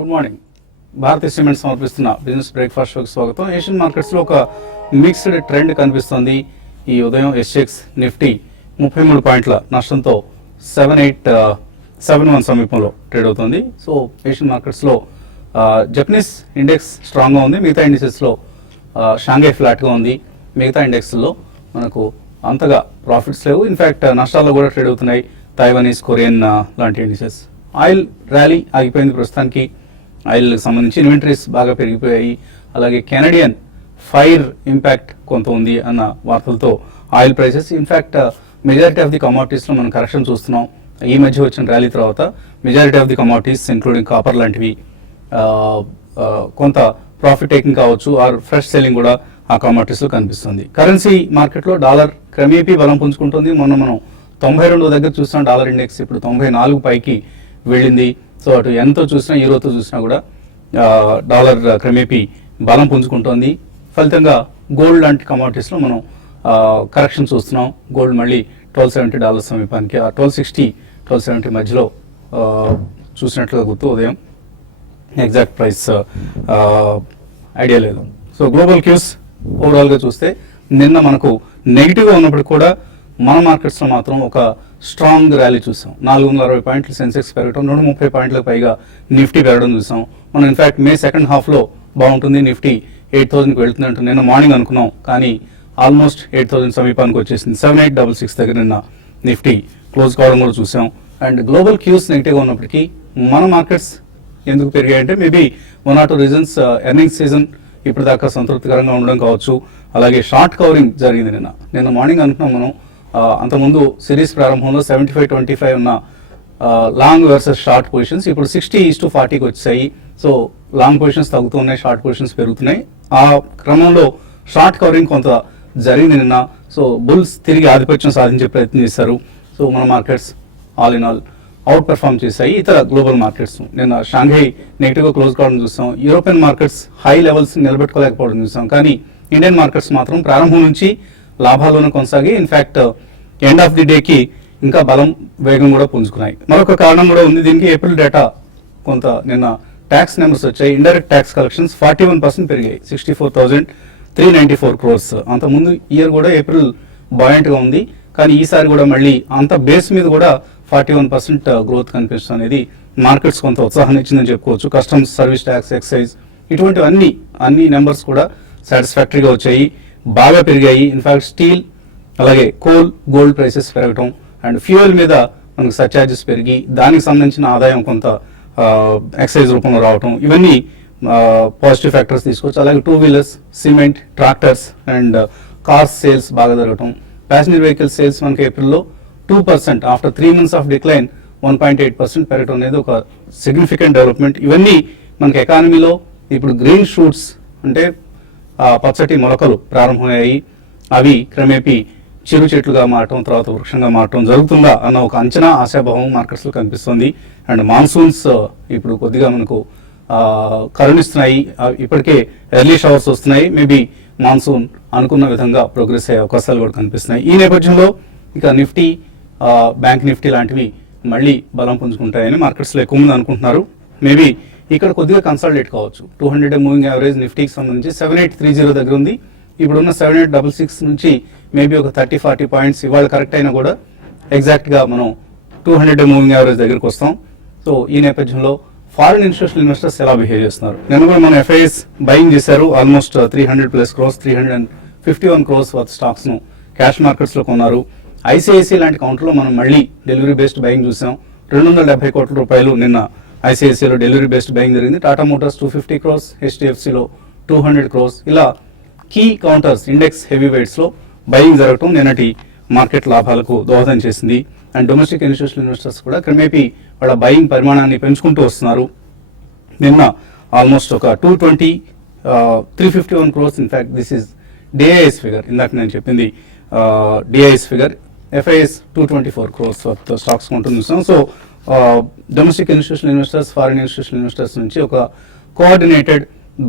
Good morning. భారతీయ cement సమర్పిస్తున్న business breakfast షోకి స్వాగతం. ఏషియన్ మార్కెట్స్లో ఒక మిక్స్డ్ ట్రెండ్ కనిపిస్తుంది. ఈ ఉదయం ఎస్ఎక్స్ నిఫ్టీ 33 పాయింట్ల నష్టంతో 7871 సమీపంలో ట్రేడ్ అవుతుంది. సో ఏషియన్ మార్కెట్స్లో జపనీస్ ఇండెక్స్ స్ట్రాంగ్గా ఉంది. మిగతా ఇండిసెస్లో షాంఘై ఫ్లాట్గా ఉంది. మిగతా ఇండెక్స్లో మనకు అంతగా ప్రాఫిట్స్ లేవు. ఇన్ఫ్యాక్ట్ నష్టాల్లో కూడా ట్రేడ్ అవుతున్నాయి తైవానీస్, కొరియన్ లాంటి ఇండిసెస్. ఆయిల్ ర్యాలీ ఆగిపోయింది ప్రస్తుతానికి. ఆయిల్కి సంబంధించి ఇన్వెంటరీస్ బాగా పెరిగిపోయాయి. అలాగే కెనడియన్ ఫైర్ ఇంపాక్ట్ కొంత ఉంది అన్న వార్తలతో oil prices, in fact majority of the కమోడిటీస్లో మనం కరెక్షన్ చూస్తున్నాం. ఈ మధ్య వచ్చిన ర్యాలీ తర్వాత majority of the commodities including copper లాంటివి కొంత ప్రాఫిట్ టేకింగ్ కావచ్చు ఆర్ ఫ్రెష్ సెల్లింగ్ కూడా ఆ కమోడిటీస్లో కనిపిస్తుంది. కరెన్సీ మార్కెట్లో డాలర్ క్రమేపీ బలం పుంజుకుంటుంది. మొన్న మనం 92 దగ్గర చూస్తున్నాం డాలర్ ఇండెక్స్, ఇప్పుడు 94 పైకి వెళ్ళింది. సో అటు ఎంతో చూసినా యూరోతో చూసినా కూడా డాలర్ క్రమేపీ బలం పుంజుకుంటోంది. ఫలితంగా గోల్డ్ లాంటి కమోడిటీస్లో మనం కరెక్షన్ చూస్తున్నాం. గోల్డ్ మళ్ళీ $1270 సమీపానికి, ఆ 1260, 1270 మధ్యలో చూసినట్లుగా గుర్తు. ఉదయం ఎగ్జాక్ట్ ప్రైస్ ఐడియా లేదు. సో గ్లోబల్ క్యూస్ ఓవరాల్గా చూస్తే నిన్న మనకు నెగిటివ్గా ఉన్నప్పటికీ కూడా మన మార్కెట్స్లో మాత్రం ఒక స్ట్రాంగ్ ర్యాలీ చూసాం. 460 పాయింట్లు సెన్సెక్స్ పెరగడం, 130 పాయింట్లకు పైగా నిఫ్టీ పెరగడం చూసాం. మనం ఇన్ఫ్యాక్ట్ మే సెకండ్ హాఫ్లో బాగుంటుంది, నిఫ్టీ 8000కి వెళ్తుందంటూ నిన్న మార్నింగ్ అనుకున్నాం. కానీ ఆల్మోస్ట్ 8000 సమీపానికి వచ్చేసింది. 7866 దగ్గర నిన్న నిఫ్టీ క్లోజ్ కావడం కూడా చూసాం. అండ్ గ్లోబల్ క్యూస్ నెగిటివ్గా ఉన్నప్పటికీ మన మార్కెట్స్ ఎందుకు పెరిగాయంటే maybe 1 or 2 reasons. Earnings season ఇప్పుడు దాకా సంతృప్తికరంగా ఉండడం కావచ్చు. అలాగే షార్ట్ కవరింగ్ జరిగింది నిన్న మార్నింగ్ అనుకున్నాం మనం. అంతకుముందు సిరీస్ ప్రారంభంలో 75-25 ఉన్న లాంగ్ వర్సెస్ షార్ట్ పొజిషన్స్ ఇప్పుడు 60:40కి వచ్చాయి. సో లాంగ్ పొజిషన్స్ తగ్గుతున్నాయి, షార్ట్ పొజిషన్స్ పెరుగుతున్నాయి. ఆ క్రమంలో షార్ట్ కవరింగ్ కొంత జరిగింది నిన్న. సో బుల్స్ తిరిగి ఆధిపత్యం సాధించే ప్రయత్నం చేశారు. సో మన markets all in all out perform చేశాయి ఇతర గ్లోబల్ మార్కెట్స్. నిన్న షాంఘై నెగిటివ్గా క్లోజ్ కావడం చూసాం. యూరోపియన్ మార్కెట్స్ హై లెవెల్స్ నిలబెట్టుకోలేకపోవడం చూసాం. కానీ ఇండియన్ మార్కెట్స్ మాత్రం ప్రారంభం నుంచి లాభాల్లోనే కొనసాగి ఇన్ఫ్యాక్ట్ ఎండ్ ఆఫ్ ది డేకి ఇంకా బలం వేగం కూడా పుంజుకున్నాయి. మరొక కారణం కూడా ఉంది దీనికి. ఏప్రిల్ డేటా కొంత నిన్న ట్యాక్స్ నెంబర్స్ వచ్చాయి. ఇండైరెక్ట్ ట్యాక్స్ కలెక్షన్స్ 41% పెరిగాయి, 64,394 crores. అంతకుముందు ఇయర్ కూడా ఏప్రిల్ బాయింట్గా ఉంది. కానీ ఈసారి కూడా మళ్ళీ అంత బేస్ మీద కూడా 41% గ్రోత్ కనిపిస్తుంది అనేది మార్కెట్స్ కొంత ఉత్సాహాన్ని ఇచ్చిందని చెప్పుకోవచ్చు. కస్టమ్స్, సర్వీస్ ట్యాక్స్, ఎక్సైజ్ ఇటువంటి అన్ని నెంబర్స్ కూడా సాటిస్ఫాక్టరీగా వచ్చాయి, బాగా పెరిగాయి. ఇన్ఫాక్ట్ స్టీల్, అలాగే కోల్, గోల్డ్ ప్రైసెస్ పెరగటం అండ్ ఫ్యూయల్ మీద మనకు సర్చార్జెస్ పెరిగి దానికి సంబంధించిన ఆదాయం కొంత ఎక్సైజ్ రూపంలో రావటం, ఇవన్నీ పాజిటివ్ ఫ్యాక్టర్స్ తీసుకోవచ్చు. అలాగే 2 wheelers, cement, tractors and cars sales బాగా జరగటం. ప్యాసింజర్ వెహికల్ సేల్స్ మనకి ఏప్రిల్లో 2% ఆఫ్టర్ 3 months ఆఫ్ డిక్లైన్ 1.8% పెరగటం అనేది ఒక సిగ్నిఫికెంట్ డెవలప్మెంట్. ఇవన్నీ మనకి ఎకానమీలో ఇప్పుడు గ్రీన్ షూట్స్ అంటే పచ్చటి మొలకలు ప్రారంభమయ్యాయి. అవి క్రమేపీ చిరు చెట్లుగా మారటం, తర్వాత వృక్షంగా మారటం జరుగుతుందా అన్న ఒక అంచనా, ఆశాభావం మార్కెట్స్లో కనిపిస్తుంది. అండ్ మాన్సూన్స్ ఇప్పుడు కొద్దిగా మనకు కరుణిస్తున్నాయి. ఇప్పటికే ఎర్లీ షవర్స్ వస్తున్నాయి. మేబీ మాన్సూన్ అనుకున్న విధంగా ప్రోగ్రెస్ అయ్యే అవకాశాలు కూడా కనిపిస్తున్నాయి. ఈ నేపథ్యంలో ఇక నిఫ్టీ, బ్యాంక్ నిఫ్టీ లాంటివి మళ్ళీ బలం పుంజుకుంటాయని మార్కెట్స్లో ఎక్కువ మంది అనుకుంటున్నారు. మేబీ ఇక్కడ కొద్దిగా కన్సాలిడేట్ కావచ్చు. 200 మూవింగ్ యావరేజ్ నిఫ్టీకి సంబంధించి 7830 దగ్గర ఉంది. ఇప్పుడున్న 7866 నుంచి మేబీ ఒక 30-40 పాయింట్స్ ఇవాళ కరెక్ట్ అయినా కూడా ఎగ్జాక్ట్గా మనం 200 మూవింగ్ యావరేజ్ దగ్గరికి వస్తాం. సో ఈ నేపథ్యంలో ఫారిన్ ఇన్స్టిట్యూషనల్ ఇన్వెస్టర్స్ ఎలా బిహేవ్ చేస్తున్నారు? నిన్న కూడా మన ఎఫ్ఐఎస్ బయింగ్ చేశారు. ఆల్మోస్ట్ 300+ crores, 351 crores వర్త్ స్టాక్స్ను క్యాష్ మార్కెట్స్లో కొన్నారు. ఐసిఐసి లాంటి కౌంటర్లో మనం మళ్ళీ డెలివరీ బేస్డ్ బయింగ్ చూసాం. 270 కోట్ల రూపాయలు నిన్న ఐసిఐసిలో డెలివరీ బేస్డ్ బయింగ్ జరిగింది. టాటా మోటార్స్ 250 crores, హెచ్డిఎఫ్సిలో 200 crores. ఇలా కీ కౌంటర్స్, ఇండెక్స్ హెవీ వెయిట్స్లో బయింగ్ జరగటం నిన్నటి మార్కెట్ లాభాలకు దోహదం చేసింది. అండ్ డొమెస్టిక్ ఇన్స్టిట్యూషనల్ ఇన్వెస్టర్స్ కూడా క్రమేపీ వాళ్ళ బయింగ్ పరిమాణాన్ని పెంచుకుంటూ వస్తున్నారు. నిన్న ఆల్మోస్ట్ ఒక 351 crores. In fact this is DIs figure, ఇందాక నేను చెప్పింది డిఐఎస్ ఫిగర్. ఎఫ్ఐఎస్ 224 crores వర్త్ స్టాక్స్ కొంటుంది చూసాం. So domestic institutional investors, foreign institutional investors నుంచి ఒక కోఆర్డినేటెడ్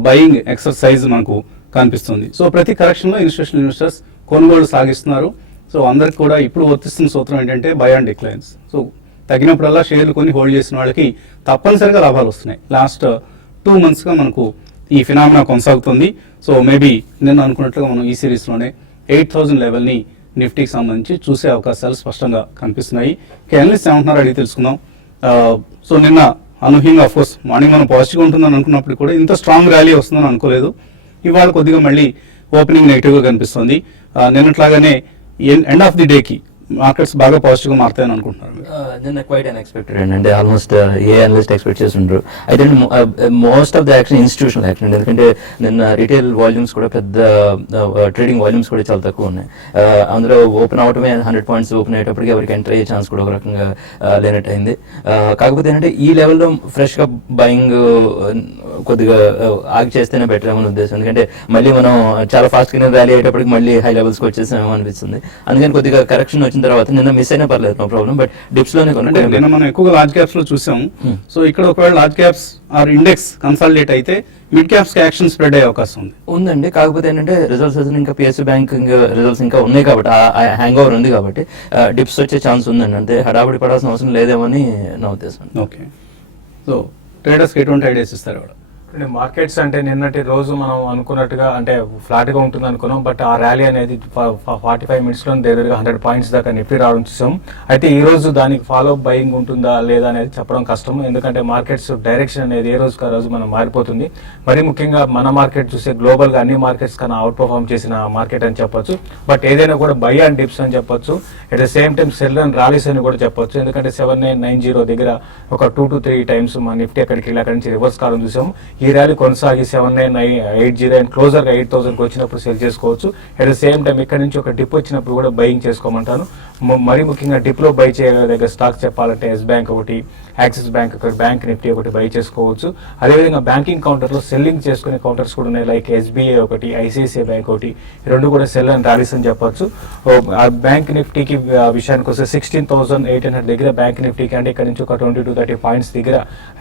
బయింగ్ ఎక్సర్సైజ్ మనకు కనిపిస్తుంది. సో ప్రతి కరెక్షన్లో ఇన్స్టిట్యూషనల్ ఇన్వెస్టర్స్ కొనుగోలు సాగిస్తున్నారు. సో అందరికి కూడా ఇప్పుడు వర్తిస్తున్న సూత్రం ఏంటంటే బై అండ్ డిక్లైన్స్. సో తగ్గినప్పుడల్లా షేర్లు కొని హోల్డ్ చేసిన వాళ్ళకి తప్పనిసరిగా లాభాలు వస్తున్నాయి. లాస్ట్ 2 monthsగా మనకు ఈ ఫినామినా కొనసాగుతుంది. సో మేబీ నేను అనుకున్నట్లుగా మనం ఈ సిరీస్లోనే 8,000 లెవెల్ని నిఫ్టీకి సంబంధించి చూసే అవకాశాలు స్పష్టంగా కనిపిస్తున్నాయి. అనలిస్ట్ ఏమంటున్నారు అడిగి తెలుసుకుందాం. సో నిన్న అనూహ్యంగా అఫ్కోర్స్ మార్నింగ్ మనం పాజిటివ్గా ఉంటుందని అనుకున్నప్పుడు కూడా ఇంత స్ట్రాంగ్ ర్యాలీ వస్తుందని అనుకోలేదు. ఇవాళ కొద్దిగా మళ్ళీ ఓపెనింగ్ నెగిటివ్గా కనిపిస్తుంది. నిన్నట్లాగానే ఎండ్ ఆఫ్ ది డేకి మార్కెట్స్ బాగా పాజిటివ్గా మారుతాయని అనుకుంటున్నారు. నిన్న క్వైట్ అన్ఎక్స్పెక్టెడ్ అండి. ఆల్మోస్ట్ ఏ అనలిస్ట్ ఎక్స్పెక్ట్ చేస్తుండ్రు. అయితే most of the action institutional action, ఎందుకంటే నిన్న రిటైల్ వాల్యూమ్స్ కూడా పెద్ద ట్రేడింగ్ వాల్యూమ్స్ కూడా చాలా తక్కువ ఉన్నాయి. అందులో ఓపెన్ అవటమే 100 points ఓపెన్ అయ్యేటప్పటికి ఎవరికి ఎంటర్ అయ్యే ఛాన్స్ కూడా ఒక రకంగా లేనట్టు అయింది. కాకపోతే ఏంటంటే ఈ లెవెల్లో ఫ్రెష్గా బయింగ్ కొద్దిగా ఆగి చేస్తేనే బెటర్ ఏమని ఉద్దేశం. ఎందుకంటే మళ్ళీ మనం చాలా ఫాస్ట్గా ర్యాలీ అయ్యేటప్పటికి మళ్ళీ హై లెవెల్స్కి వచ్చేసామేమో అనిపిస్తుంది. అందుకని కొద్దిగా కరెక్షన్ వచ్చిన తర్వాత నిన్న మిస్ అయినా పర్లేదు, నో ప్రాబ్లం. బట్ డిప్స్ లోనే నిన్న మనం ఎక్కువగా లార్జ్ క్యాప్స్ లో చూసాం. సో ఇక్కడ ఒకవేళ large caps are index consolidate అయితే మిడ్ క్యాప్స్ కి యాక్షన్ స్ప్రెడ్ అయ్యే అవకాశం ఉందండి. కాకపోతే ఏంటంటే రిజల్ట్స్ ఇంకా పిఎస్యూ బ్యాంక్ రిజల్ట్స్ ఇంకా ఉన్నాయి కాబట్టి ఆ హ్యాంగ్ ఓవర్ ఉంది కాబట్టి డిప్స్ వచ్చే ఛాన్స్ ఉందండి. అంటే హడాబడి పడాల్సిన అవసరం లేదేమో అని నా ఉద్దేశం. ఓకే, సో ట్రేడర్స్ ఎటువంటి ఐడియాస్ ఇస్తారు? మార్కెట్స్ అంటే నిన్నటి రోజు మనం అనుకున్నట్టుగా అంటే ఫ్లాట్గా ఉంటుంది అనుకున్నాం. బట్ ఆ ర్యాలీ అనేది 45 minutesలో దగ్గరగా 100 points దాకా నిఫ్టీ రావడం చూసాం. అయితే ఈ రోజు దానికి ఫాలో అప్ బయింగ్ ఉంటుందా లేదా అనేది చెప్పడం కష్టం. ఎందుకంటే మార్కెట్స్ డైరెక్షన్ అనేది ఏ రోజుకి ఆ రోజు మనం మారిపోతుంది. మరి ముఖ్యంగా మన మార్కెట్ చూస్తే గ్లోబల్గా అన్ని మార్కెట్స్ కన్నా అవుట్ పర్ఫార్మ్ చేసిన మార్కెట్ అని చెప్పొచ్చు. బట్ ఏదైనా కూడా బై అండ్ డిప్స్ అని చెప్పొచ్చు. At the same time sell and rallies అని కూడా చెప్పొచ్చు. ఎందుకంటే 7990 దగ్గర ఒక 2 to 3 times మన నిఫ్టీ అక్కడికి వెళ్ళి అక్కడి నుంచి రివర్స్ కాలం చూసాం. ఈ ర్యాలీ కొనసాగి 7980 అండ్ క్లోజర్గా 8000కి వచ్చినప్పుడు సెల్ చేసుకోవచ్చు. అట్ ద సేమ్ టైం ఇక్కడ నుంచి ఒక డిప్ వచ్చినప్పుడు కూడా బయింగ్ చేసుకోమంటాను. మరీ ముఖ్యంగా డిప్లో బై చేయగలిగే స్టాక్స్ చెప్పాలంటే ఎస్ బ్యాంక్ ఒకటి, యాక్సిస్ బ్యాంక్ ఒకటి, బ్యాంక్ నిఫ్టీ ఒకటి బై చేసుకోవచ్చు. అదేవిధంగా బ్యాంకింగ్ కౌంటర్లో సెల్లింగ్ చేసుకునే కౌంటర్స్ కూడా ఉన్నాయి. లైక్ ఎస్బీఐ ఒకటి, ఐసిఐసిఐ బ్యాంక్ ఒకటి, ఈ రెండు కూడా సెల్ అండ్ ర్యాలీస్ అని చెప్పొచ్చు. బ్యాంక్ నిఫ్టీకి విషయానికి వస్తే 16,800 దగ్గర బ్యాంక్ నిఫ్టీకి అంటే ఇక్కడ నుంచి ఒక 20 to 30 points దగ్గర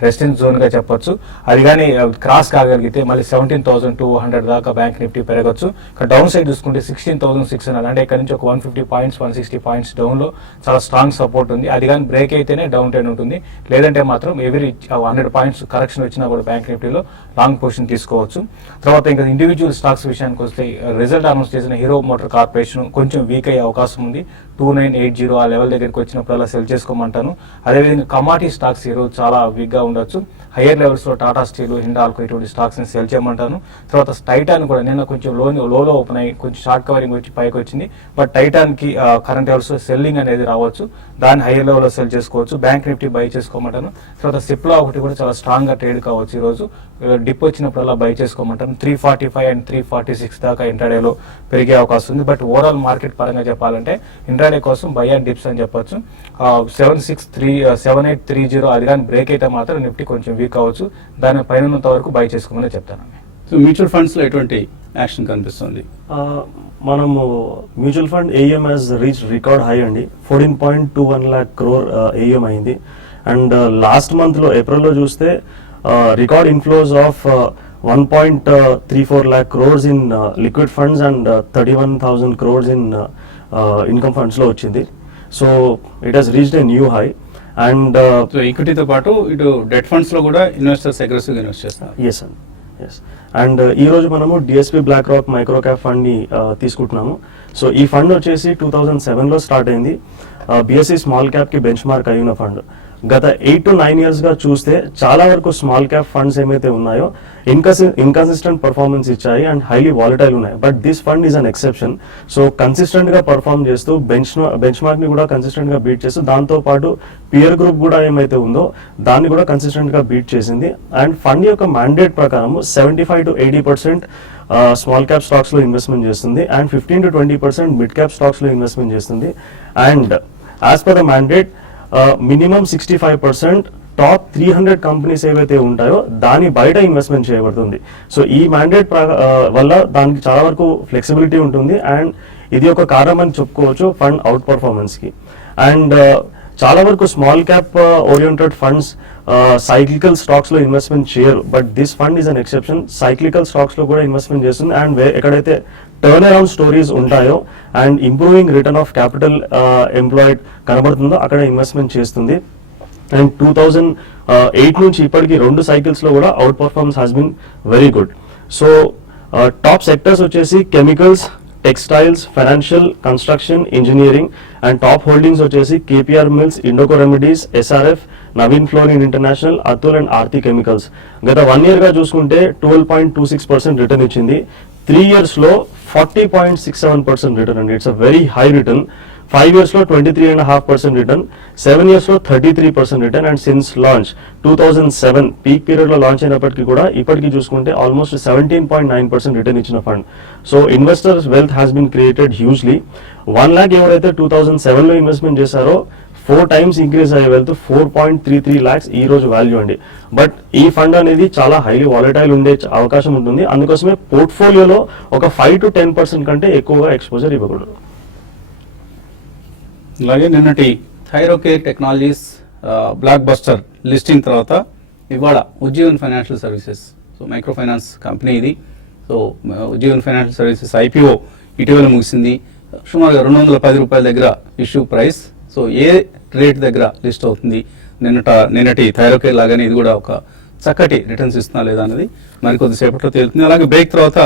రెసిస్టెన్స్ జోన్గా చెప్పొచ్చు. అది కానీ క్రాస్ కాగలిగితే మళ్ళీ 17,200 దాకా బ్యాంక్ నిఫ్టీ పెరగచ్చు. డౌన్ సైడ్ చూసుకుంటే 16,600 అంటే ఇక్కడ నుంచి ఒక 150 points 160 points డౌన్లో చాలా స్ట్రాంగ్ సపోర్ట్ ఉంది. అది కానీ బ్రేక్ అయితేనే డౌన్ ట్రెండ్ ఉంటుంది. లేదంటే మాత్రం ఎవ్రీ 100 points కరెక్షన్ వచ్చినా కూడా బ్యాంక్ నిఫ్టీలో లాంగ్ పొజిషన్ తీసుకోవచ్చు. తర్వాత ఇంకా ఇండివిజువల్ స్టాక్స్ విషయానికి వస్తే రిజల్ట్ అనౌన్స్ చేసిన హీరో మోటార్ కార్పొరేషన్ కొంచెం వీక్ అయ్యే అవకాశం ఉంది. 2980 ఆ లెవెల్ దగ్గరికి వచ్చినప్పుడు అలా సెల్ చేసుకోమంటాను. అదేవిధంగా కమాడిటీ స్టాక్స్ ఈరోజు చాలా వీక్గా ఉండొచ్చు. హయ్యర్ లెవెల్స్లో టాటా స్టీల్, హిండాల్కో ఇటువంటి స్టాక్స్ని సెల్ చేయమంటాను. తర్వాత టైటాన్ కూడా నిన్న కొంచెం లోలో ఓపెన్ అయ్యి కొంచెం షార్ట్ కవరింగ్ వచ్చి పైకి వచ్చింది. బట్ టైటాన్కి కరెంట్ లెవెల్స్లో సెల్లింగ్ అనేది రావచ్చు. దాన్ని హయ్యర్ లెవెల్లో సెల్ చేసుకోవచ్చు. బ్యాంక్ నిఫ్టీ బై చేసుకోమంటాను. తర్వాత సిప్లా ఒకటి కూడా చాలా స్ట్రాంగ్గా ట్రేడ్ కావచ్చు. ఈరోజు డిప్ వచ్చినప్పుడల్లా బై చేసుకోమంటాను. 345 and 346 దాకా ఇంట్రాడేలో పెరిగే అవకాశం ఉంది. బట్ ఓవరాల్ మార్కెట్ పరంగా చెప్పాలంటే ఇంట్రాడే కోసం బై అండ్ డిప్స్ అని చెప్పొచ్చు. 7830 అది కానీ బ్రేక్ అయితే మాత్రం నిఫ్టీ కొంచెం వీక్ అవ్వచ్చు. దాని పైన ఉన్నంత వరకు బై చేసుకోమని చెప్తానండి. సో మ్యూచువల్ ఫండ్స్లో ఎటువంటి యాక్షన్ కనిపిస్తుంది? మనము mutual fund AM has reach record high అండి. 14.21 lakh crore ఏఎం అయింది. అండ్ లాస్ట్ మంత్లో ఏప్రిల్లో చూస్తే record inflows of 1.34 lakh crores in liquid funds and 31,000 crores in income ఫండ్స్లో వచ్చింది. So it has reached a new high. And ఈక్విటీతో పాటు ఇటు డెట్ ఫండ్స్లో కూడా ఇన్వెస్టర్స్ అగ్రెసివ్గా ఇన్వెస్ట్ చేస్తారు. ఎస్ అండి, ఎస్. అండ్ ఈరోజు మనము DSP black rock micro cap ఫండ్ని తీసుకుంటున్నాము. సో ఈ ఫండ్ వచ్చేసి 2007లో స్టార్ట్ అయింది. బిఎస్సి స్మాల్ క్యాప్కి బెంచ్ మార్క్ అయిన ఫండ్. గత 8 to 9 yearsగా చూస్తే చాలా వరకు స్మాల్ క్యాప్ ఫండ్స్ ఏమైతే ఉన్నాయో ఇన్కన్సిస్టెంట్ పర్ఫార్మెన్స్ ఇచ్చాయి అండ్ హైలీ వాలటైల్ ఉన్నాయి. But this fund is an exception. So కన్సిస్టెంట్గా పర్ఫార్మ్ చేస్తూ బెంచ్ మార్క్ని కూడా కన్సిస్టెంట్గా బీట్ చేస్తూ దాంతోపాటు పియర్ గ్రూప్ కూడా ఏమైతే ఉందో దాన్ని కూడా కన్సిస్టెంట్గా బీట్ చేసింది. అండ్ ఫండ్ యొక్క మ్యాండేట్ ప్రకారం 75 to 80% స్మాల్ క్యాప్ స్టాక్స్లో ఇన్వెస్ట్మెంట్ చేస్తుంది అండ్ 15 to 20% మిడ్ క్యాప్ స్టాక్స్లో ఇన్వెస్ట్మెంట్ చేస్తుంది. And as per the mandate minimum 65% top 300 companies ఏవైతే ఉంటాయో దాని బయట ఇన్వెస్ట్మెంట్ చేయబడుతుంది. సో ఈ మ్యాండేట్ వల్ల దానికి చాలా వరకు ఫ్లెక్సిబిలిటీ ఉంటుంది అండ్ ఇది ఒక కారణం అని చెప్పుకోవచ్చు ఫండ్ అవుట్ పర్ఫార్మెన్స్కి. అండ్ చాలా వరకు small cap oriented funds cyclical స్టాక్స్లో ఇన్వెస్ట్మెంట్ చేయరు. But this fund is an exception. Cyclical స్టాక్స్లో కూడా ఇన్వెస్ట్మెంట్ చేస్తుంది అండ్ ఎక్కడైతే టర్న్ అరౌండ్ స్టోరీస్ ఉంటాయో and improving return of capital employed కనబడుతుందో అక్కడ ఇన్వెస్ట్మెంట్ చేస్తుంది. అండ్ 2008 నుంచి ఇప్పటికి 2 సైకిల్స్లో కూడా outperformance has been very good. So top sectors వచ్చేసి chemicals, textiles, financial, construction, engineering and top holdings వచ్చేసి KPR mills, Indoco remedies, SRF, Navin fluorine international, Atul and Aarti chemicals. గత 1 year గా చూసుకుంటే 12.26% రిటర్న్ ఇచ్చింది. 3 years లో 40.67% రిటర్న్ అండి. It's a very high return. 5 years లో 23.5% return, 7 years లో 33% return. And since launch 2007 peak period లో లాంచ్ అయినప్పటికీ కూడా ఇప్పటికీ చూసుకుంటే ఆల్మోస్ట్ 17.9% రిటర్న్ ఇచ్చిన fund. So investors wealth has been created hugely. 1 lakh ఎవరైతే 2007 లో ఇన్వెస్ట్మెంట్ చేశారో 4 times ఇంక్రీజ్ అయ్యే వెల్త్ 4.33 lakhs ఈ రోజు వాల్యూ అండి. బట్ ఈ ఫండ్ అనేది చాలా హైలీ వాలటైల్ ఉండే అవకాశం ఉంటుంది. అందుకోసమే పోర్ట్ఫోలియోలో ఒక 5 to 10% కంటే ఎక్కువగా ఎక్స్పోజర్ ఇవ్వకూడదు. అలాగే నిన్నటి Thyrocare technologies blockbuster listing తర్వాత ఇవాళ Ujjivan financial services, so micro finance company ఇది. So Ujjivan financial services IPO ఇటీవల ముగిసింది. సుమారుగా 210 రూపాయల దగ్గర ఇష్యూ ప్రైస్. సో ఏ రేట్ దగ్గర లిస్ట్ అవుతుంది, నిన్నటి థైరోకేర్ లాగానే ఇది కూడా ఒక చక్కటి రిటర్న్స్ ఇస్తున్నా లేదా అనేది మరికొద్దిసేపట్లో తేలుతుంది. అలాగే బ్రేక్ తర్వాత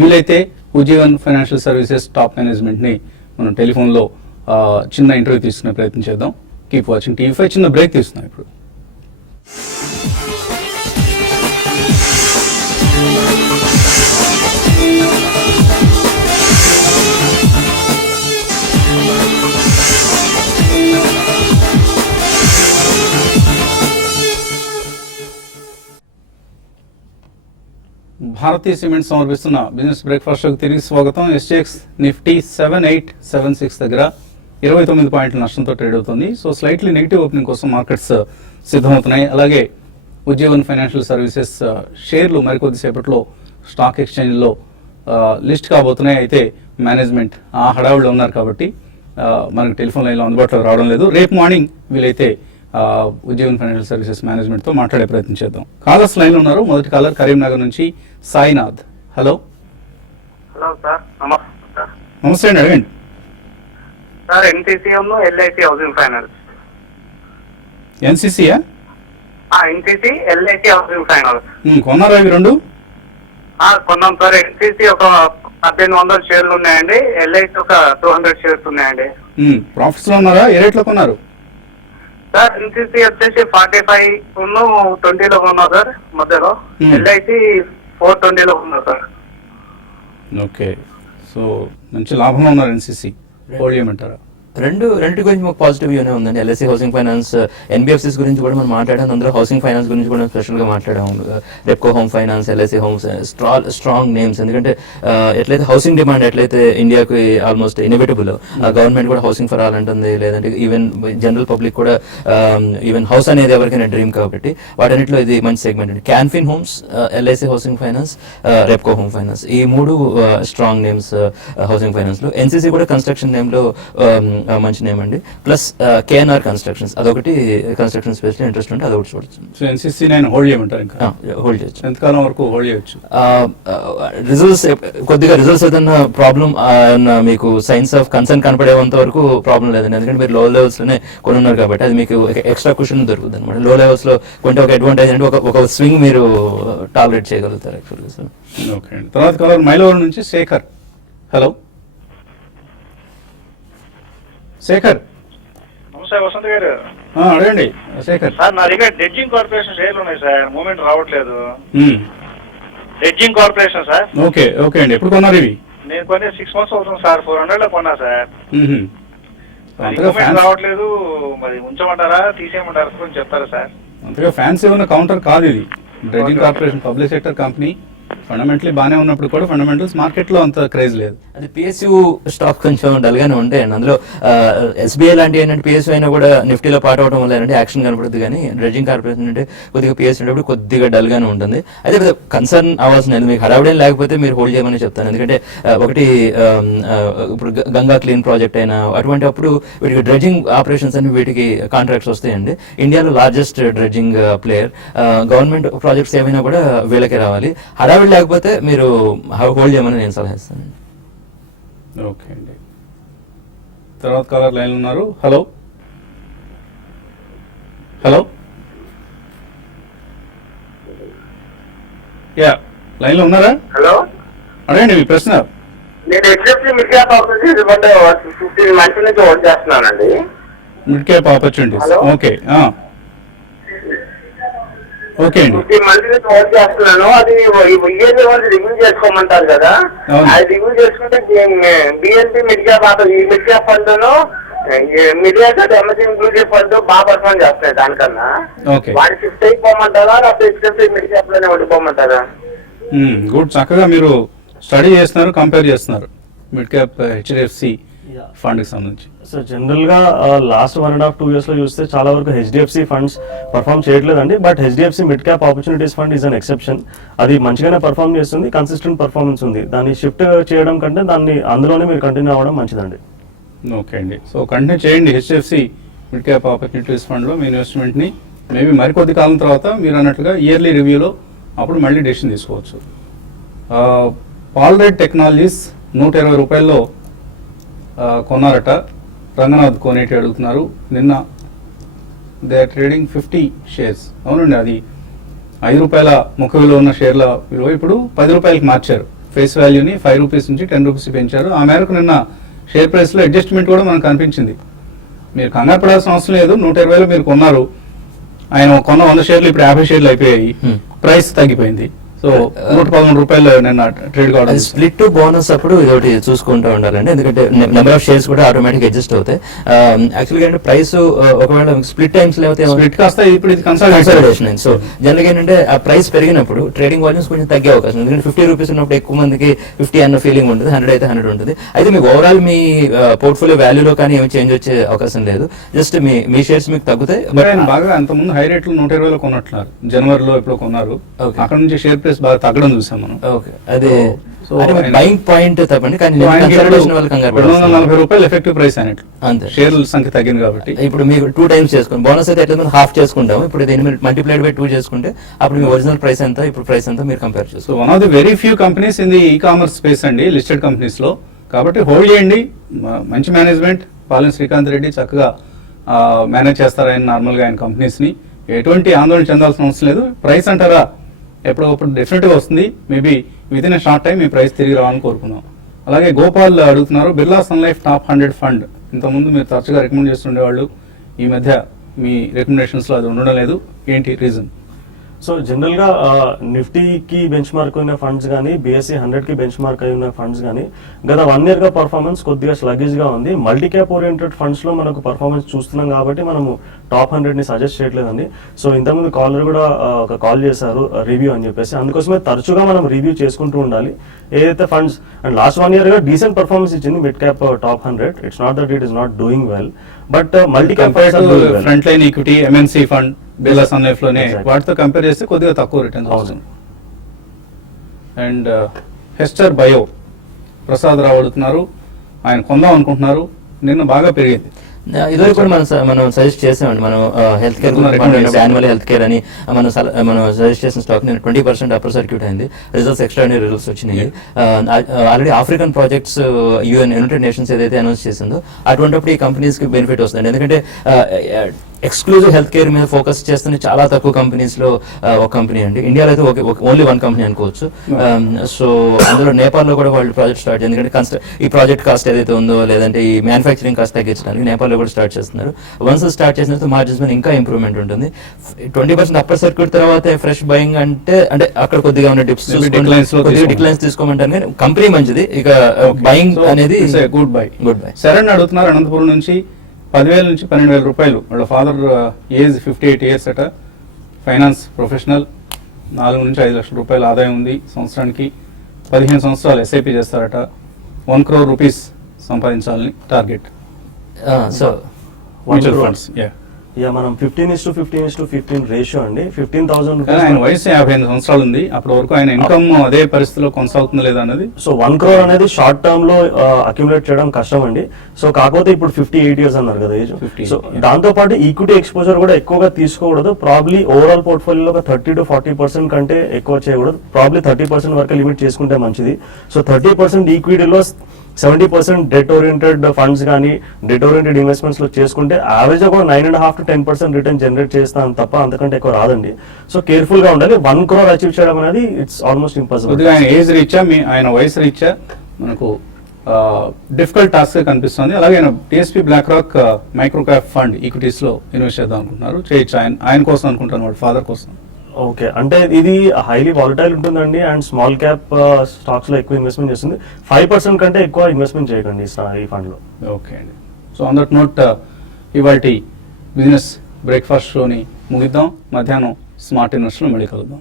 వీలైతే ఉజ్జీవన్ ఫైనాన్షియల్ సర్వీసెస్ టాప్ మేనేజ్మెంట్ని మనం టెలిఫోన్లో చిన్న ఇంటర్వ్యూ తీసుకునే ప్రయత్నం చేద్దాం. Keep watching TV5. చిన్న బ్రేక్ తీస్తున్నాం ఇప్పుడు. భారతీయ సిమెంట్ సమర్పిస్తున్న బిజినెస్ బ్రేక్ఫాస్ట్ షోకి తిరిగి స్వాగతం. ఎస్జీఎక్స్ నిఫ్టీ 7876 దగ్గర 29 పాయింట్ల నష్టంతో ట్రేడ్ అవుతుంది. సో స్లైట్లీ నెగిటివ్ ఓపెనింగ్ కోసం మార్కెట్స్ సిద్ధమవుతున్నాయి. అలాగే ఉజ్జీవన్ ఫైనాన్షియల్ సర్వీసెస్ షేర్లు మరికొద్దిసేపట్లో స్టాక్ ఎక్స్చేంజ్లో లిస్ట్ కాబోతున్నాయి. అయితే మేనేజ్మెంట్ ఆ హడావుడిలో ఉన్నారు కాబట్టి మనకు టెలిఫోన్ లైన్లో అందుబాటులో రావడం లేదు. రేపు మార్నింగ్ వీలైతే ఉజ్జీవన్ ఫైనాన్షియల్ సర్వీసెస్ మేనేజ్మెంట్తో మాట్లాడే ప్రయత్నం చేద్దాం. కాలర్స్ లైన్లో ఉన్నారు. మొదటి కాలర్ కరీంనగర్ నుంచి సాయినాథ్. హలో. హలో సార్, నమస్తే సార్. నమస్తే అండి, అడగండి సార్. ఎన్సీసీఎం, ఎల్ఐసి హౌసింగ్ ఫైనాన్స్. ఎన్సీసీయా? NCC, LIC housing finance. కొన్నారా ఇవి రెండు? కొన్నాం సార్. ఎన్సీసీ ఒక 1800 షేర్లు ఉన్నాయండి, ఎల్ఐసి ఒక 200 షేర్స్ ఉన్నాయండి. ప్రాఫిట్స్ లో ఉన్నారా? ఏ రేట్లో కొన్నారు సార్? ఎన్సీసీ వచ్చేసి 45 20లో కొన్నా సార్ మధ్యలో. ఎల్ఐసి 420లో కొన్నా సార్. ఓకే. సో మంచి లాభంలో ఉన్నారు. ఎన్సీసీ హోల్డ్ చేయమంటారా? రెండింటి గురించి మాకు పాజిటివ్ వ్యూనే ఉందండి. ఎల్ఐసి హౌసింగ్ ఫైనాన్స్, ఎన్బిఎఫ్సిస్ గురించి కూడా మనం మాట్లాడాం. అందులో హౌసింగ్ ఫైనాన్స్ గురించి కూడా స్పెషల్గా మాట్లాడాము. Repco home finance, LIC homes strong names. ఎందుకంటే ఎట్లయితే హౌసింగ్ డిమాండ్ ఎట్లయితే ఇండియాకి ఆల్మోస్ట్ ఇన్ఎవిటబుల్, గవర్నమెంట్ కూడా హౌసింగ్ ఫర్ ఆల్ అంటుంది. లేదంటే ఈవెన్ జనరల్ పబ్లిక్ కూడా ఈవెన్ హౌస్ అనేది ఎవరికైనా డ్రీమ్ కాబట్టి వాటన్నిటిలో ఇది మంచి సెగ్మెంట్ అండి. Can Fin homes, LIC housing finance, Repco home finance, ఈ 3 స్ట్రాంగ్ నేమ్స్ హౌసింగ్ ఫైనాన్స్ లో. ఎన్సీసీ కూడా కన్స్ట్రక్షన్ నేమ్ లో మంచి నేమ్ అండి. ప్లస్ కేఎన్ఆర్ కన్స్ట్రక్షన్స్, అదొకటి కన్స్ట్రక్షన్ స్పేస్ లో ఇంట్రెస్ట్ ఉంటే అదొకటి చూడొచ్చు. సో ఎన్సీసీ నేను హోల్డ్ చేయమంటారు? ఇంకా హోల్డ్ చేయొచ్చు. ఎంతకాలం వరకు హోల్డ్ చేయొచ్చు? రిజల్ట్స్ కొద్దిగా రిజల్ట్స్ ఏదైనా ప్రాబ్లం మీకు సైన్స్ ఆఫ్ కన్సర్న్ కనపడేంత వరకు ప్రాబ్లం లేదండి. ఎందుకంటే మీరు లో లెవెల్స్ లోనే కొనున్నారు కాబట్టి అది మీకు ఎక్స్ట్రా క్వశ్చన్ దొరుకుతుంది అనమాట. లో లెవెల్స్ లో కొంటే ఒక అడ్వాంటేజ్ అంటే ఒక స్వింగ్ మీరు టార్గెట్ చేయగలుగుతారు యాక్చువల్గా. సార్ ఓకే అండి. తర్వాత కలర్ మైలవరం నుంచి శేఖర్. హలో శేఖర్. నమస్తే వసంత్ గారు. అడగండి శేఖర్. సార్ నా దగ్గర డెడ్జింగ్ కార్పొరేషన్ షేర్లు ఉన్నాయి సార్, మూమెంట్ రావట్లేదు. Dredging corporation sir. Okay okay అండి. ఎప్పుడు కొన్నారు ఇవి? నేను కొన్ని 6 months అవుతుంది సార్. 400 లో కొన్నా సార్. మూమెంట్ రావట్లేదు. మరి ఉంచమంటారా తీసేయమంటారా కొంచెం చెప్తారా సార్? అంతగా ఫ్యాన్స్ ఏమన్నా కౌంటర్ కాదు ఇది. Dredging corporation public sector company. Fundamentally బాగానే ఉన్నప్పుడు కూడా ఫండమెంటల్స్ మార్కెట్ లో అంత క్రేజ్ లేదు. అది పిఎస్యూ స్టాక్ కొంచెం డల్ గానే ఉంటాయండి. అందులో ఎస్బీఐ లాంటి ఏంటంటే పిఎస్యూ అయినా కూడా నిఫ్టీలో పాట అవడం వల్ల ఏంటంటే యాక్షన్ కనపడుతుంది. కానీ డ్రెడ్జింగ్ కార్పొరేషన్ అంటే కొద్దిగా పిఎస్యూ ఉన్నప్పుడు కొద్దిగా డల్ గానే ఉంటుంది. అయితే కన్సర్న్ అవ్వాల్సిన మీకు హడావిడే లేకపోతే మీరు హోల్డ్ చేయమని చెప్తాను. ఎందుకంటే ఒకటి ఇప్పుడు గంగా క్లీన్ ప్రాజెక్ట్ అయినా అటువంటి అప్పుడు వీటికి డ్రెడ్జింగ్ ఆపరేషన్స్ అని వీటికి కాంట్రాక్ట్స్ వస్తాయండి. ఇండియాలో largest dredging player. Government projects ఏమైనా కూడా వీళ్ళకే రావాలి. హడావిడి లేకపోతే మీరు హోల్డ్ చేయమని నేను సలహా ఇస్తానండి. ఓకే అండి. తర్వాత కలర్ లైన్ ఉన్నారు. హలో హలో, యా లైన్లో ఉన్నారా? హలో, అడగండి మీ ప్రశ్న. నేను HDFC mid cap opportunity 15 months నుంచి హోల్డ్ చేస్తున్నానండి. Mid cap opportunities, hello. Okay okay అండి. 15 మంత్స్ నుంచి హోల్డ్ చేస్తున్నాను. అది ఇయర్లీ వన్స్ రివ్యూ చేసుకోమంటారు కదా, అవును. అది రివ్యూ చేసుకుంటే బిఎన్పి మిడ్ క్యాప్ ఈ mid cap fund media MS inclusive fund బాగా పర్ఫార్మ్ చేస్తున్నాయి దానికన్నా. ఓకే. వాటి షిఫ్ట్ అయిపోమంటారా, లేకపోతే హెచ్డిఎఫ్సి మిడ్ క్యాప్ లోనే ఉండిపోమంటారా? గుడ్, చక్కగా మీరు స్టడీ చేస్తున్నారు, కంపేర్ చేస్తున్నారు మిడ్ క్యాప్ హెచ్డిఎఫ్సి ఫండ్కి సంబంధించి. సో జనరల్గా లాస్ట్ 1.5-2 years లో చూస్తే చాలా వరకు హెచ్డిఎఫ్సి ఫండ్స్ పర్ఫామ్ చేయట్లేదండి. But HDFC mid cap opportunities fund is an exception. అది మంచిగానే పర్ఫామ్ చేస్తుంది, కన్సిస్టెంట్ పర్ఫార్మెన్స్ ఉంది. దాన్ని షిఫ్ట్ చేయడం కంటే అందులోనే మీరు కంటిన్యూ అవ్వడం మంచిదండి. ఓకే అండి, సో కంటిన్యూ చేయండి హెచ్డిఎఫ్సి మిడ్ క్యాప్ ఆపర్చునిటీస్ ఫండ్లో మీ ఇన్వెస్ట్మెంట్ని. మేబీ మరికొద్ది కాలం తర్వాత మీరు అన్నట్లుగా ఇయర్లీ రివ్యూలో అప్పుడు మళ్ళీ డెసిషన్ తీసుకోవచ్చు. పాల్రైడ్ టెక్నాలజీస్ 120 రూపాయల్లో కొన్నారట. రంగనాథ్ కోనేటి అడుగుతున్నారు. నిన్న దే ఆర్ ట్రేడింగ్ 50 షేర్స్. అవునండి, అది 5 రూపాయల ముఖ విలువ ఉన్న షేర్ల విలువ ఇప్పుడు 10 రూపాయలకి మార్చారు. ఫేస్ వాల్యూని 5 రూపీస్ నుంచి 10 రూపీస్ పెంచారు. ఆ మేరకు నిన్న షేర్ ప్రైస్లో అడ్జస్ట్మెంట్ కూడా మనకు కనిపించింది. మీరు కంగారు పడాల్సిన అవసరం లేదు. 120లో మీరు కొన్నారు, ఆయన కొన్న 100 షేర్లు ఇప్పుడు 50 షేర్లు అయిపోయాయి, ప్రైస్ తగ్గిపోయింది. సో 113 రూపాయలు నిన్న ట్రేడ్ కావడం. స్ప్లిట్ టు బోనస్ అప్పుడు ఇదొకటి చూసుకుంటూ ఉండాలండి, ఎందుకంటే నెంబర్ ఆఫ్ షేర్స్ కూడా ఆటోమేటిక్ అడ్జస్ట్ అవుతాయి. యాక్చువల్గా అంటే ప్రైస్ ఒకవేళ స్ప్లిట్ టైమ్స్ లేకపోతే స్ప్లిట్ కాస్త ఇప్పుడు ఇది కన్సాలిడేషన్ అయింది. సో జనరల్గా ఏంటంటే ఆ ప్రైస్ పెరిగినప్పుడు ట్రేడింగ్ వాల్యూమ్స్ కొంచెం తగ్గే అవకాశం ఉంది. ఎందుకంటే 50 రూపీస్ ఉన్నప్పుడు ఎక్కువ మందికి 50 అన్న ఫీలింగ్ ఉంటుంది, 100 అయితే 100 ఉంటుంది. అయితే మీకు ఓవరాల్ మీ పోర్ట్ఫోలియో వాల్యూలో కానీ ఏమి చేంజ్ వచ్చే అవకాశం లేదు. జస్ట్ మీ షేర్స్ మీకు తగ్గుతాయి. బట్ ఆయన బాగా అంతకుముందు హై రేట్లు 120లో కొన్నట్టున్నారు, జనవరిలో ఎప్పుడో కొన్నారు. Okay. అక్కడ నుంచి షేర్ ప్రైస్ బాగా తగ్గడం చూసాం మనం. ఓకే, అది So, ఆయన- బయింగ్ పాయింట్ తప్పండి, కానీ So, ఆయనకి ఇప్పుడు కన్సల్టేషన్ వల్ల కంగారు పడాల్సిన 240 రూపాయలు ఎఫెక్టివ్ ప్రైస్ అయినట్లు, అంతే. షేర్ల సంఖ్య తగ్గింది కాబట్టి. ఇప్పుడు మీకు 2 times చేసుకోండి. బోనస్ అయితే ఎట్లా హాఫ్ చేసుకుంటాము. ఇప్పుడు దీన్ని మీరు మల్టిప్లైడ్ బై 2 చేసుకుంటే అప్పుడు మీ ఒరిజినల్ ప్రైస్ ఎంత, ఇప్పుడు ప్రైస్ ఎంత మీరు కంపేర్ సో చేసుకోవాలి. One of the very few companies in the e commerce space అండి, లిస్టెడ్ కంపెనీస్ లో. కాబట్టి హోల్డ్ చేయండి. మంచి మేనేజ్మెంట్, పాలెం శ్రీకాంత్ రెడ్డి చక్కగా మేనేజ్ చేస్తారు ఆయన నార్మల్గా ఆయన కంపెనీస్ని. ఎటువంటి ఆందోళన చెందాల్సిన అవసరం లేదు. ప్రైస్ అంటారా ఎప్పుడప్పుడు డెఫినెట్గా వస్తుంది. Maybe within a short time మీ ప్రైస్ తిరిగి రావాలని కోరుకుందాం. అలాగే గోపాల్ అడుగుతున్నారు, Birla sun life top 100 fund ఇంతకుముందు మీరు తరచుగా రికమెండ్ చేస్తుండేవాళ్ళు, ఈ మధ్య మీ రికమెండేషన్స్లో అది ఉండడం లేదు, ఏంటి రీజన్? సో జనరల్గా నిఫ్టీకి బెంచ్ మార్క్ అయిన ఫండ్స్ కానీ BSE 100కి బెంచ్ మార్క్ అయిన ఫండ్స్ కానీ గత 1 yearగా పర్ఫార్మెన్స్ కొద్దిగా స్లగ్గిష్గా ఉంది. మల్టీ క్యాప్ ఓరియంటెడ్ ఫండ్స్లో మనకు పర్ఫార్మెన్స్ చూస్తున్నాం కాబట్టి మనము టాప్ 100ని సజెస్ట్ చేయట్లేదండి. సో ఇంతకుముందు కాలర్ కూడా ఒక కాల్ చేశారు రివ్యూ అని చెప్పేసి, అందుకోసమే తరచుగా మనం రివ్యూ చేసుకుంటూ ఉండాలి ఏదైతే ఫండ్స్. అండ్ లాస్ట్ 1 yearగా డీసెంట్ పర్ఫార్మెన్స్ ఇచ్చింది mid cap top 100. It's not that it is not doing well, but multi cap front line equity, MNC fund, Birla sun life లోనే వాటితో కంపేర్ చేస్తే కొద్దిగా తక్కువ రిటర్న్స్ వస్తుంది. And Hester bio Prasad Rao అడుగుతున్నారు, ఆయన కొందాం అనుకుంటున్నారు, నిన్న బాగా పెరిగింది. ఇదివరకు కూడా మనం సజెస్ట్ చేసామండి. మనం health care annual health care అని మనం సజెస్ట్ చేసిన స్టాక్ నేను 20% అప్పర్ సర్క్యూట్ అయింది. రిజల్ట్స్ ఎక్స్ట్రాడినరీ రిజల్ట్స్ వచ్చినాయి. Already African projects United nations ఏదైతే అనౌన్స్ చేసిందో అటువంటిప్పుడు ఈ కంపెనీస్ కి బెనిఫిట్ వస్తుంది. ఎందుకంటే ఎక్స్క్లూజివ్ హెల్త్ కేర్ మీద ఫోకస్ చేస్తున్న చాలా తక్కువ కంపెనీస్ లో ఒక కంపెనీ అండి. ఇండియాలో అయితే ఓన్లీ 1 కంపెనీ అనుకోవచ్చు. సో అందులో నేపాల్లో కూడా వాళ్ళు ప్రాజెక్ట్ స్టార్ట్ చేయాలి. ఎందుకంటే ఈ ప్రాజెక్ట్ కాస్ట్ ఏదైతే ఉందో లేదంటే ఈ మ్యానుఫ్యాక్చరింగ్ కాస్ట్ తగ్గించడానికి నేపాల్లో కూడా స్టార్ట్ చేస్తున్నారు. వన్స్ స్టార్ట్ చేసిన తర్వాత మార్జిన్స్ మీద ఇంకా ఇంప్రూవ్మెంట్ ఉంటుంది. 20% అప్పర్ సర్క్యూట్ తర్వాత ఫ్రెష్ బయింగ్ అంటే అక్కడ కొద్దిగా ఉన్న డిప్స్ డిక్లైన్స్ తీసుకోమంటారు, కానీ కంపెనీ మంచిది. ఇక బయింగ్ అనేది good buy. Good buy. Sharan అడుగుతున్నారు అనంతపురం నుంచి 10,000 నుంచి 12,000 రూపాయలు. వాళ్ళ ఫాదర్ ఏజ్ 58 years అట, ఫైనాన్స్ ప్రొఫెషనల్, 4 నుంచి 5 లక్షల రూపాయల ఆదాయం ఉంది సంవత్సరానికి. 15 సంవత్సరాలు SIP చేస్తారట. 1 crore rupees సంపాదించాలని టార్గెట్. So mutual funds. మనం 15:15:15 రేషియో అండి. 15,000 కానీ ఆయన వయసు 55 సంవత్సరాలు ఉంది. అప్పటి వరకు ఆయన ఇన్కమ్ అదే పరిస్థితిలో కొనసాగుతుందా లేదా అన్నది. సో 1 crore అనేది షార్ట్ టర్మ్ లో అక్యుములేట్ చేయడం కష్టం అండి. సో కాకపోతే ఇప్పుడు 58 years అన్నారు కదా ఏజ్. 58, సో దాంతో పాటు ఈక్విటీ ఎక్స్పోజర్ కూడా ఎక్కువగా తీసుకోకూడదు. ప్రాబ్లీ ఓవరాల్ పోర్ట్ఫోలియోలో ఒక 30 to 40% కంటే ఎక్కువ చేయకూడదు. ప్రాబ్లీ 30% వరకు లిమిట్ చేసుకుంటే మంచిది. సో 30% ఈక్విటీలో 70% డెట్ ఓరియంటెడ్ ఫండ్స్ కానీ డెట్ ఓరియంటెడ్ ఇన్వెస్ట్మెంట్స్ లో చేసుకుంటే యావరేజ్ కూడా 9.5 to 10% రిటర్న్ జనరేట్ చేస్తాను తప్ప అంతకంటే ఎక్కువ రాదండి. సో కేర్ఫుల్ గా ఉండాలి. 1 crore అచీవ్ చేయడం అనేది ఇట్స్ ఆల్మోస్ట్ ఇంపాసిబుల్. కొద్దిగా ఆయన ఏజ్ రీత్యా ఆయన వయసు రీత్యా మనకు డిఫికల్ట్ టాస్క్ కనిపిస్తుంది. అలాగే ఆయన DSP black rock micro cap fund equities లో ఇన్వెస్ట్ చేద్దాం అనుకుంటున్నారు. చేయొచ్చు, ఆయన కోసం అనుకుంటాను, వాళ్ళ ఫాదర్ కోసం. ఓకే, అంటే ఇది హైలీ వాలటైల్ ఉంటుందండి అండ్ స్మాల్ క్యాప్ స్టాక్స్ లో ఎక్కువ ఇన్వెస్ట్మెంట్ చేస్తుంది. 5% కంటే ఎక్కువ ఇన్వెస్ట్మెంట్ చేయకండి ఈ ఫండ్ లో. ఓకే అండి. సో ఆన్ దట్ నోట్ ఇవాల్టి బిజినెస్ బ్రేక్ఫాస్ట్ షోని ముగిద్దాం. మధ్యాహ్నం స్మార్ట్ ఇన్వెస్ట్లో మళ్ళీ కలుద్దాం.